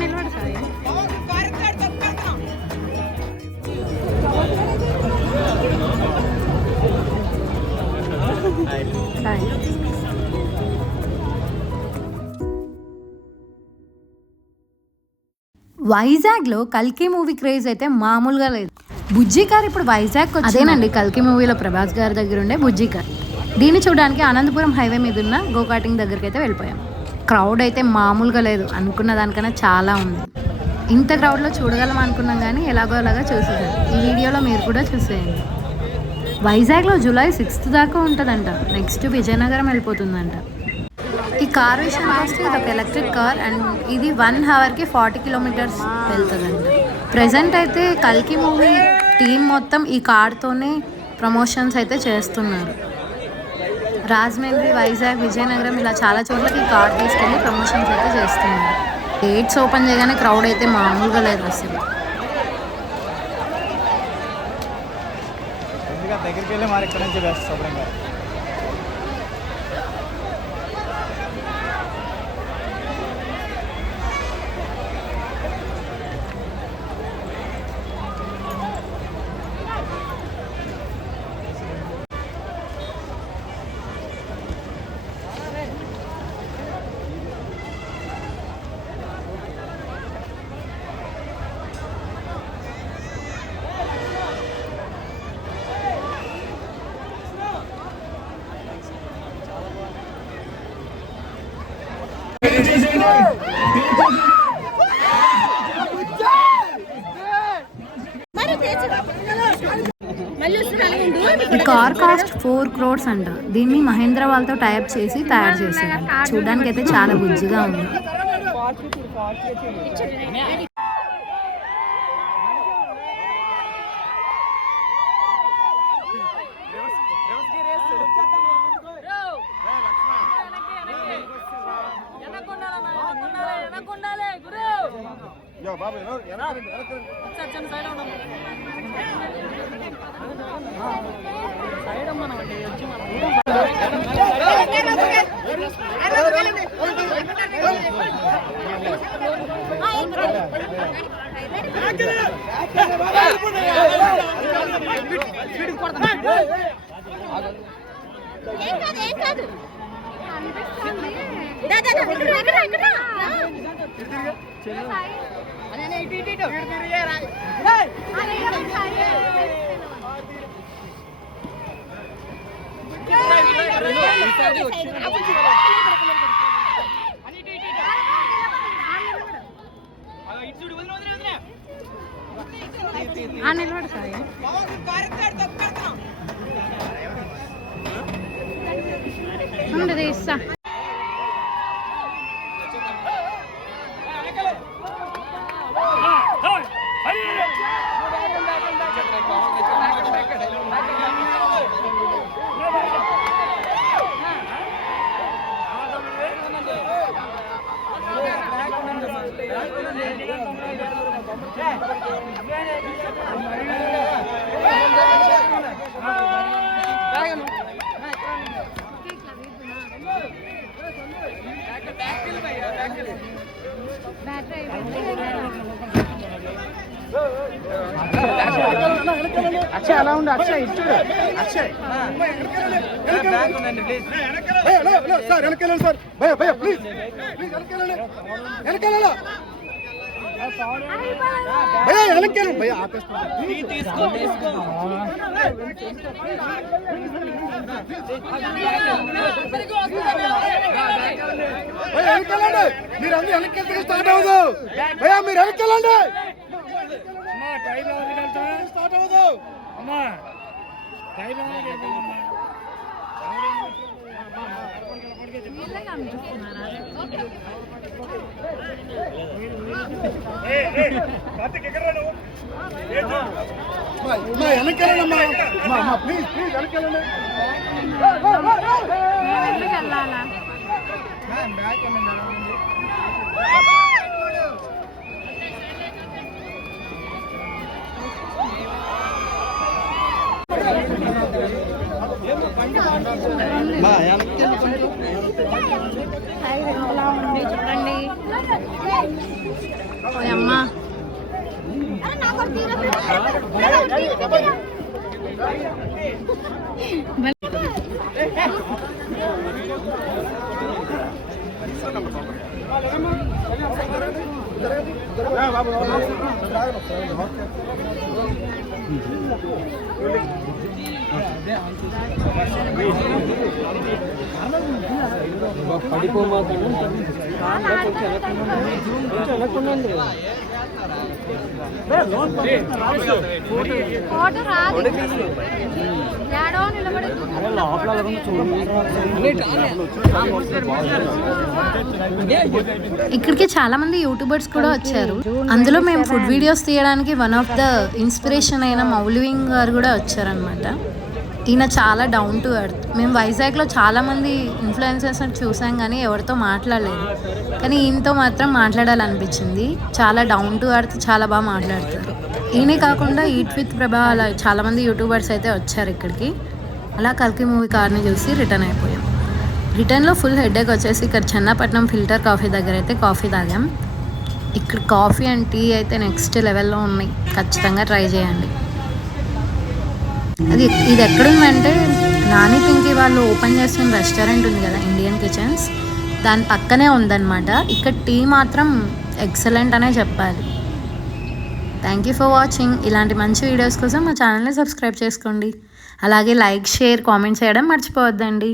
నిలబడు సాయి. వైజాగ్లో కల్కి మూవీ క్రేజ్ అయితే మామూలుగా లేదు. బుజ్జి కార్ ఇప్పుడు వైజాగ్ అదేనండి కల్కి మూవీలో ప్రభాస్ గారి దగ్గర ఉండే బుజ్జి కార్. దీన్ని చూడడానికి అనంతపురం హైవే మీద ఉన్న గోకాటింగ్ దగ్గరికి అయితే వెళ్ళిపోయాం. క్రౌడ్ అయితే మామూలుగా లేదు, అనుకున్న దానికన్నా చాలా ఉంది. ఇంత క్రౌడ్లో చూడగలం అనుకున్నాం కానీ ఎలాగో అలాగా చూసేసాం. ఈ వీడియోలో మీరు కూడా చూసేయండి. వైజాగ్లో జూలై 6 దాకా ఉంటుందంట. నెక్స్ట్ విజయనగరం వెళ్ళిపోతుందంట. ఈ కార్ విషయానికి వస్తే ఇది ఒక ఎలక్ట్రిక్ కార్ అండ్ ఇది 1 అవర్కి 40 కిలోమీటర్స్ వెళ్తుందంట. ప్రజెంట్ అయితే కల్కి మూవీ టీం మొత్తం ఈ కార్తోనే ప్రమోషన్స్ అయితే చేస్తున్నారు. రాజమండ్రి, వైజాగ్, విజయనగరం ఇలా చాలా చోట్లకి ఈ కార్ తీసుకెళ్ళి ప్రమోషన్స్ అయితే చేస్తున్నారు. గేట్స్ ఓపెన్ చేయగానే క్రౌడ్ అయితే మామూలుగా లేదు అసలు. దగ్గరికి వెళ్ళి మరి ఇక్కడ నుంచి బెస్ట్ శుభ్రంగా. ఈ కార్ కాస్ట్ 4 crores అంట. దీన్ని మహేంద్ర వాళ్ళతో టైప్ చేసి తయారు చేశారు. చూడడానికి అయితే చాలా బుజ్జిగా ఉంది. నిలబడు సాయి. ఉండదు ఇస్తా. అక్షయ్ అలా ఉండు. అక్షయ్ ఇటు అక్షయ్ సార్ వెనకెళ్ళండి సార్. భయ భయ ప్లీజ్ ప్లీజ్ వెనకెళ్ళండి. వెనకెళ్ళాలా భయ వెనకెళ్ళండి. భయ ఆపేస్తాను. తీసుకో తీసుకో భయ వెనకెళ్ళండి. మీరు అందరూ వెనకెళ్తే స్టార్ట్ అవ్వదు. భయ మీరు వెనకెళ్ళండి. స్టార్ట్ అవ్వదు అమ్మా. వెనకెళ్ళండి ప్లీజ్ ప్లీజ్ వెనకెళ్ళండి. చూడండి అమ్మా ఇక్కడికి చాలా మంది యూట్యూబర్స్ కూడా వచ్చారు. అందులో మేము ఫుడ్ వీడియోస్ తీయడానికి వన్ ఆఫ్ ద ఇన్స్పిరేషన్ అయిన మౌలివింగ్ గారు కూడా వచ్చారనమాట. ఈయన చాలా డౌన్ టు ఎర్త్. మేము వైజాగ్లో చాలామంది ఇన్ఫ్లుయెన్సర్స్ చూసాం కానీ ఎవరితో మాట్లాడలేదు, కానీ ఈయనతో మాత్రం మాట్లాడాలనిపించింది. చాలా డౌన్ టు ఎర్త్, చాలా బాగా మాట్లాడతారు. ఈయనే కాకుండా ఈట్ విత్ ప్రభా అలా చాలామంది యూట్యూబర్స్ అయితే వచ్చారు ఇక్కడికి. అలా కల్కి మూవీ కార్ని చూసి రిటర్న్ అయిపోయాం. రిటర్న్లో ఫుల్ హెడేక్ వచ్చేసి ఇక్కడ చెన్నపట్నం ఫిల్టర్ కాఫీ దగ్గర అయితే కాఫీ తాగాం. ఇక్కడ కాఫీ అండ్ టీ అయితే నెక్స్ట్ లెవెల్లో ఉన్నాయి, ఖచ్చితంగా ట్రై చేయండి. ఇది ఎక్కడుందంటే నాని పింకీ వాళ్ళు ఓపెన్ చేసిన రెస్టారెంట్ ఉంది కదా, ఇండియన్ కిచెన్స్, దాని పక్కనే ఉందన్నమాట. ఇక్కడ టీ మాత్రం ఎక్సలెంట్ అనే చెప్పాలి. Thank you for watching. ఇలాంటి మంచి వీడియోస్ కోసం మా ఛానల్ని సబ్స్క్రైబ్ చేసుకోండి. అలాగే లైక్, షేర్, కామెంట్ చేయడం మర్చిపోవద్దండి.